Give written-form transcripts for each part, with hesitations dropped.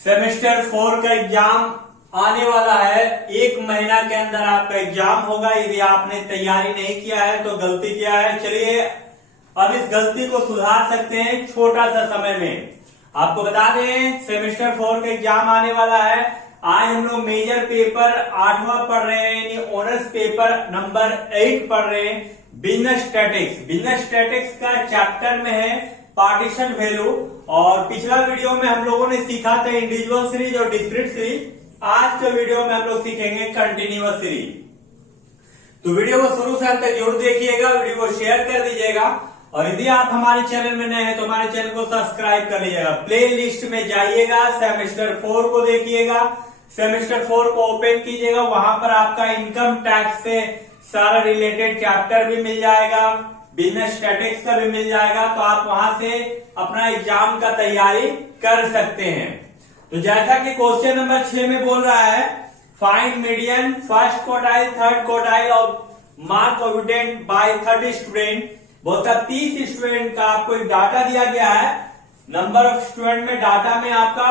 Semester 4 का exam आने वाला है। 1 महीना के अंदर आपका एग्जाम होगा। यदि आपने तैयारी नहीं किया है तो गलती किया है। चलिए अब इस गलती को सुधार सकते हैं छोटा सा समय में। आपको बता दें सेमेस्टर 4 का एग्जाम आने वाला है। आज हम लोग मेजर पेपर 8वां पढ़ रहे हैं, यानी ऑनर्स पेपर नंबर 8 पढ़ रहे हैं। बिजनेस स्टैटिक्स, बिजनेस स्टैटिक्स का चैप्टर में है पार्टीशन वैल्यू। और पिछला वीडियो में हम लोगों ने सीखा था इंडिविजुअल सीरीज और डिस्क्रीट सीरीज। आज के वीडियो में हम लोग सीखेंगे कंटिन्यूअस सीरीज। तो वीडियो को शुरू से अंत तक जरूर देखिएगा, वीडियो को शेयर कर दीजिएगा। और यदि आप हमारे चैनल में नए हैं तो हमारे चैनल को सब्सक्राइब कर लीजिएगा। प्ले लिस्ट में जाइएगा, सेमेस्टर 4 को देखिएगा। सेमेस्टर 4 को ओपन कीजिएगा, वहां पर आपका इनकम टैक्स से सारा रिलेटेड चैप्टर भी मिल जाएगा, बिजनेस स्टैटिक्स का भी मिल जाएगा। तो आप वहां से अपना एग्जाम का तैयारी कर सकते हैं। तो जैसा कि क्वेश्चन नंबर 6 में बोल रहा है, find median first quartile third quartile of mark obtained by 30 student. बोलता 30 स्टूडेंट का आपको एक डाटा दिया गया है। नंबर ऑफ स्टूडेंट में डाटा में आपका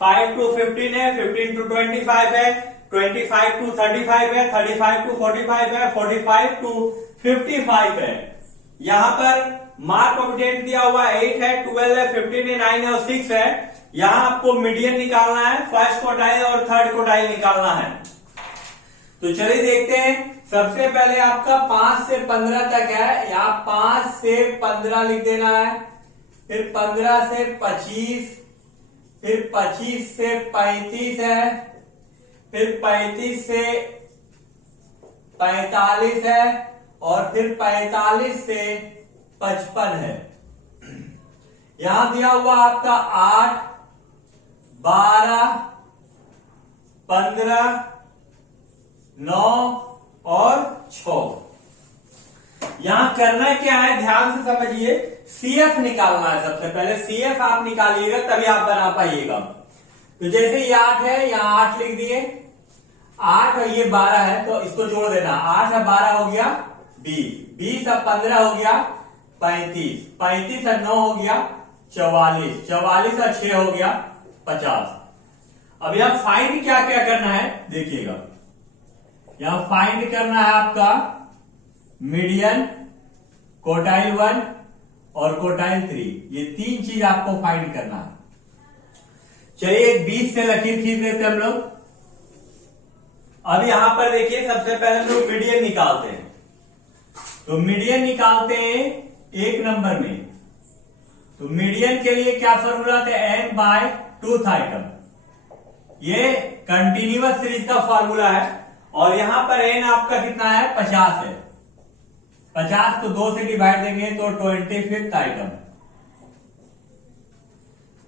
5 to 15 है, 15 to 25 है, 25 to 35 है, 35 to 45 है, 45 to 55 है। यहां पर मार्क ऑब्टेन्ड दिया हुआ 8 है, 12 है, 15 है, 9 है और 6 है। यहां आपको मीडियन निकालना है, फर्स्ट क्वार्टाइल और थर्ड क्वार्टाइल निकालना है। तो चलिए देखते हैं। सबसे पहले आपका 5 से 15 तक है। यहाँ 5 से 15 लिख देना है, फिर 15 से 25, फिर 25 से 35 है, फिर 35 से 45 है और फिर 45 से 55 है। यहां दिया हुआ आपका 8, 12, 15, 9 और 6। यहां करना क्या है ध्यान से समझिए। सीएफ निकालना है। सबसे पहले सीएफ आप निकालिएगा तभी आप बना पाइएगा। तो जैसे ये 8 है, यहां 8 लिख दिए, 8 और ये 12 है तो इसको जोड़ देना। 8 और 12 हो गया 20, 20 और 15 हो गया 35, 35 और 9 हो गया 44, 44 और 6 हो गया 50। अब यहां फाइंड क्या क्या करना है देखिएगा। यहां फाइंड करना है आपका मीडियन, क्वार्टाइल 1 और क्वार्टाइल 3। ये 3 चीज आपको फाइंड करना है। चलिए 20 से लकीर खींच लेते हैं हम लोग। अब यहां पर देखिए सबसे पहले हम लोग मीडियन निकालते हैं। तो मीडियन निकालते हैं 1 नंबर में। तो मीडियन के लिए क्या फॉर्मूला था, n बाय 2th आइटम। ये कंटिन्यूअस सीरीज का फॉर्मूला है। और यहां पर n आपका कितना है, 50 है। 50 को 2 से डिवाइड देंगे तो 25th आइटम।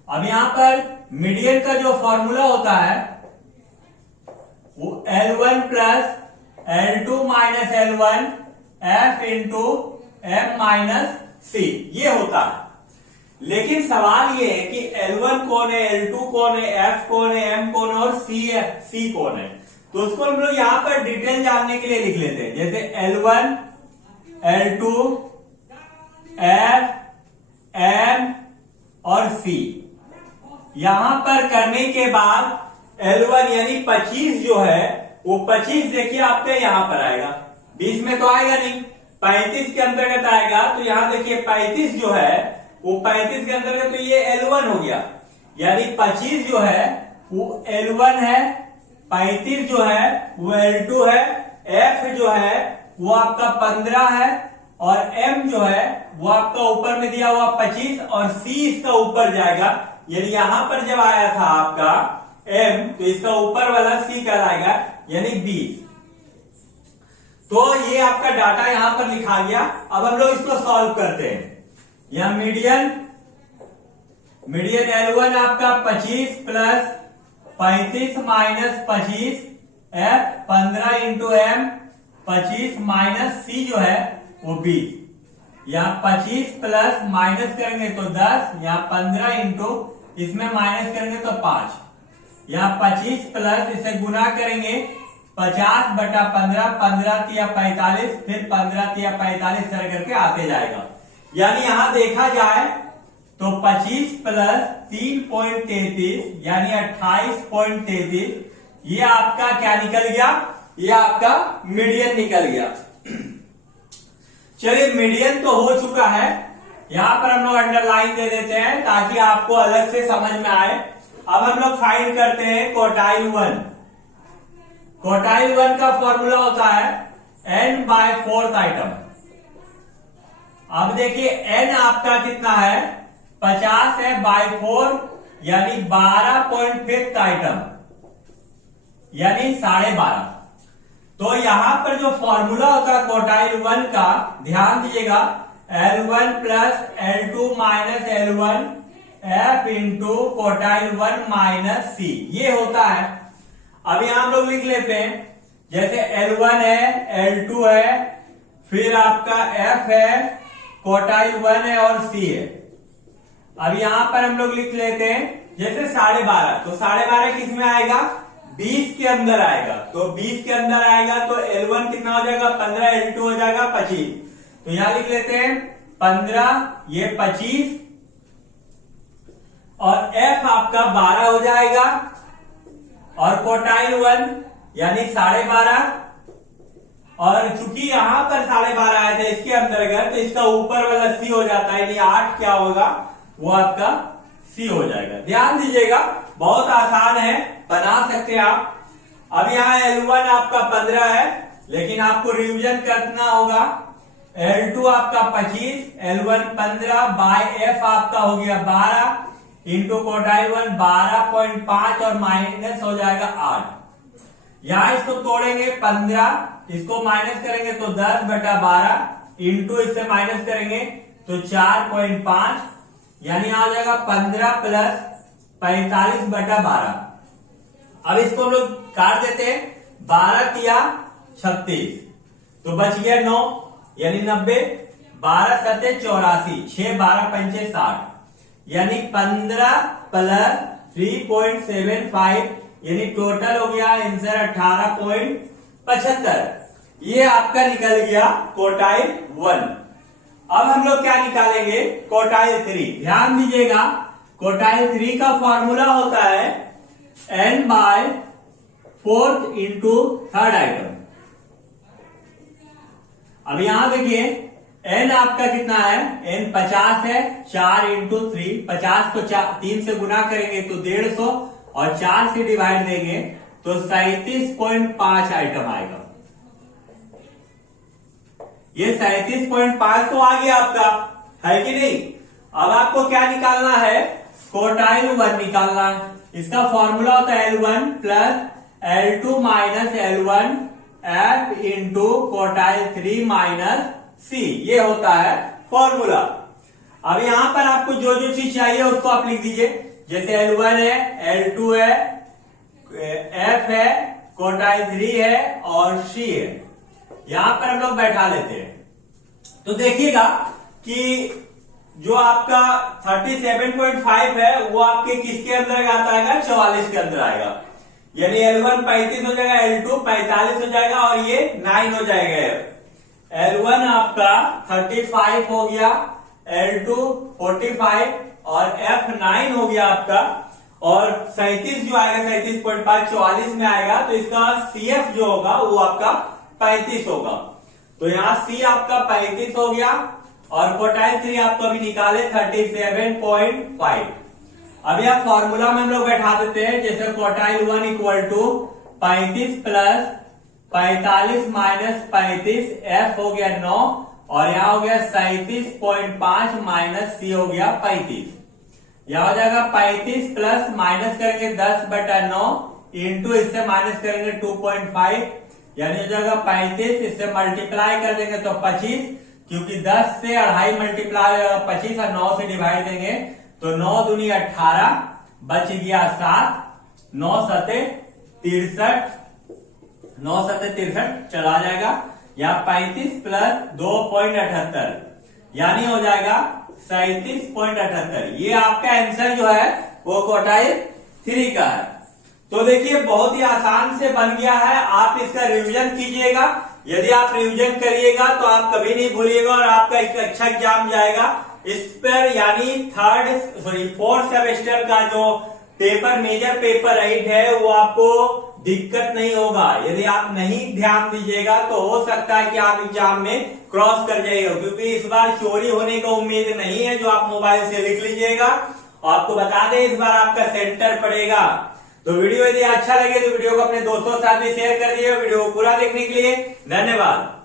अब यहां पर मीडियन का जो फॉर्मूला होता है वो L1 plus L2 minus L1 F into M minus C ये होता है। लेकिन सवाल ये है कि L1 कौन है, L2 कौन है, F कौन है, M कौन है और C कौन है। तो उसको हम लोग यहां पर डिटेल जानने के लिए लिख लेते हैं। जैसे L1, L2, F, M और C। यहां पर करने के बाद L1 यानी 25 जो है वो 25 देखिए आपके यहां पर आएगा, 20 में तो आएगा नहीं, 35 के अंतर्गत आएगा। तो यहां देखिए 35 जो है वो 35 के अंतर्गत, तो ये L1 हो गया। यानी 25 जो है वो L1 है, 35 जो है वो L2 है, F जो है वो आपका 15 है और M जो है वो आपका ऊपर में दिया हुआ 25 और C इसका ऊपर जाएगा। यानी यहां पर जब आया था आपका M तो इसका ऊपर वाला C कहलाएगा, यानी 20। तो ये आपका डाटा यहां पर लिखा गया। अब हम लोग इसको सॉल्व करते हैं। यहां मीडियन L1 आपका 25 plus 35 minus 25 F 15 into M 25 minus C जो है वो 20। यहाँ 25 प्लस माइनस करेंगे तो 10, यहाँ 15 इंटू इसमें माइनस करेंगे तो 5। यहाँ 25 प्लस इसे गुना करेंगे 50 बटा 15, 15 तिया 45, फिर 15 तिया 45 तरह करके आते जाएगा। यानी यहां देखा जाए तो 25 प्लस 3.33 यानी 28.33, ये आपका क्या निकल गया, ये आपका मीडियन निकल गया। चलिए मीडियन तो हो चुका है, यहां पर हम लोग अंडरलाइन दे देते हैं ताकि आपको अलग से समझ में आए। अब हम लोग फाइंड करते हैं क्वार्टाइल 1। क्वार्टाइल 1 का फॉर्मूला होता है n/4 आइटम। अब देखिए n आपका कितना है, 50 है बाय 4 यानी 12.5 आइटम यानी 12.5। तो यहां पर जो फॉर्मूला होता है क्वार्टाइल 1 का, ध्यान दीजिएगा, L1 plus L2 minus L1 F into quartile 1 minus C, ये होता है। अब यहां हम लोग लिख लेते हैं, जैसे L1 है, L2 है, फिर आपका F है, क्वार्टाइल 1 है और C है। अब यहां पर हम लोग लिख लेते हैं जैसे 12.5, तो 12.5 किस में आएगा, 20 के अंदर आएगा। तो 20 के अंदर आएगा तो L1 कितना हो जाएगा, 15, L2 हो जाएगा 25। तो यहां लिख लेते हैं 15, ये 25 और F आपका 12 हो जाएगा और क्वार्टाइल 1 यानी 12.5। और चूंकि यहां पर 12.5 आया था इसके अंतर्गत, तो इसका ऊपर वाला C हो जाता है, यानी 8 क्या होगा, वो आपका C हो जाएगा। ध्यान दीजिएगा, बहुत आसान है, बना सकते हैं आप। अब यहाँ L1 आपका 15 है, लेकिन आपको रिवीजन करना होगा। L2 आपका 25, L1 15 बाय F आपका हो गया 12 इंटू क्वार्टाइल 1 12.5 और माइनस हो जाएगा 8। यहां इसको तोड़ेंगे 15, इसको माइनस करेंगे तो 10/12 इंटू इससे माइनस करेंगे तो 4.5, यानी आ जाएगा 15 प्लस 45/12। अब इसको हम लोग काट देते हैं, 12 तिया 36, तो बच गया 9 यानी 90, 12 सते 84, 6 12 पंचे 60, यानी 15 प्लस 3.75 यानी टोटल हो गया आंसर 18.75। ये आपका निकल गया क्वार्टाइल 1। अब हम लोग क्या निकालेंगे, क्वार्टाइल 3। ध्यान दीजिएगा, क्वार्टाइल 3 का फॉर्मूला होता है n/4 इंटू 3rd आइटम। अब यहां देखिए n आपका कितना है, n 50 है, 4 इंटू 3, 50 को 3 से गुना करेंगे तो 150 और 4 से डिवाइड देंगे तो 37.5 आइटम आएगा। ये 37.5 तो आ गया आपका, है कि नहीं। अब आपको क्या निकालना है, क्वार्टाइल 1 निकालना है। इसका फॉर्मूला होता है L1 plus L2 minus L1 F into quartile 3 minus C, ये होता है फॉर्मूला। अब यहां पर आपको जो जो चीज चाहिए उसको आप लिख दीजिए, जैसे L1 है, L2 है, F है, क्वार्टाइल 3 है और C है। यहां पर हम लोग बैठा लेते हैं, तो देखिएगा कि जो आपका 37.5 है वो आपके किसके अंदर आता है, 44 के अंदर आएगा। यानी L1 35 हो जाएगा, L2 45 हो जाएगा और ये 9 हो जाएगा। L1 आपका 35 हो गया, L2 45 और F 9 हो गया आपका, और 37 जो आएगा 37.5 44 में आएगा, तो इसका CF जो होगा वो आपका 35 होगा। तो यहाँ C आपका 35 हो गया और क्वार्टाइल 3 आपको अभी निकाले 37.5। अब यह फॉर्मूला में हम लोग बैठा देते हैं, जैसे quartile 1 equal to 35 plus 45 minus 35, F हो गया 9 और यहां हो गया 37.5 माइनस C हो गया 35। यहां हो जाएगा 35 प्लस माइनस करेंगे 10/9 इंटू इससे माइनस करेंगे 2.5, यानी हो जाएगा 35, इससे मल्टीप्लाई कर देंगे तो 25, क्योंकि 10 से 2.5 मल्टीप्लाई होगा 25 और 9 से डिवाइड देंगे तो 9 दूनी 18, बच गया 7, 9 सते 63, 9 सते 63 चला जाएगा। यहाँ 35 प्लस 2.78 यानी हो जाएगा 37.78। ये आपका आंसर जो है वो क्वार्टाइल 3 का है। तो देखिए बहुत ही आसान से बन गया है, आप इसका रिवीजन कीजिएगा। यदि आप रिवीजन करिएगा तो आप कभी नहीं भूलिएगा और आपका एक अच्छा एग्जाम जाएगा। इस पर यानी फोर्थ सेमेस्टर का जो पेपर मेजर पेपर 8 है वो आपको दिक्कत नहीं होगा। यदि आप नहीं ध्यान दीजिएगा तो हो सकता है कि आप एग्जाम में क्रॉस कर जाइएगा, क्योंकि इस बार चोरी होने का उम्मीद नहीं है। जो आप मोबाइल से लिख लीजिएगा। आपको बता दें इस बार आपका सेंटर पड़ेगा। तो वीडियो यदि अच्छा लगे तो वीडियो को अपने दोस्तों के साथ भी शेयर कर दिए। वीडियो को पूरा देखने के लिए धन्यवाद।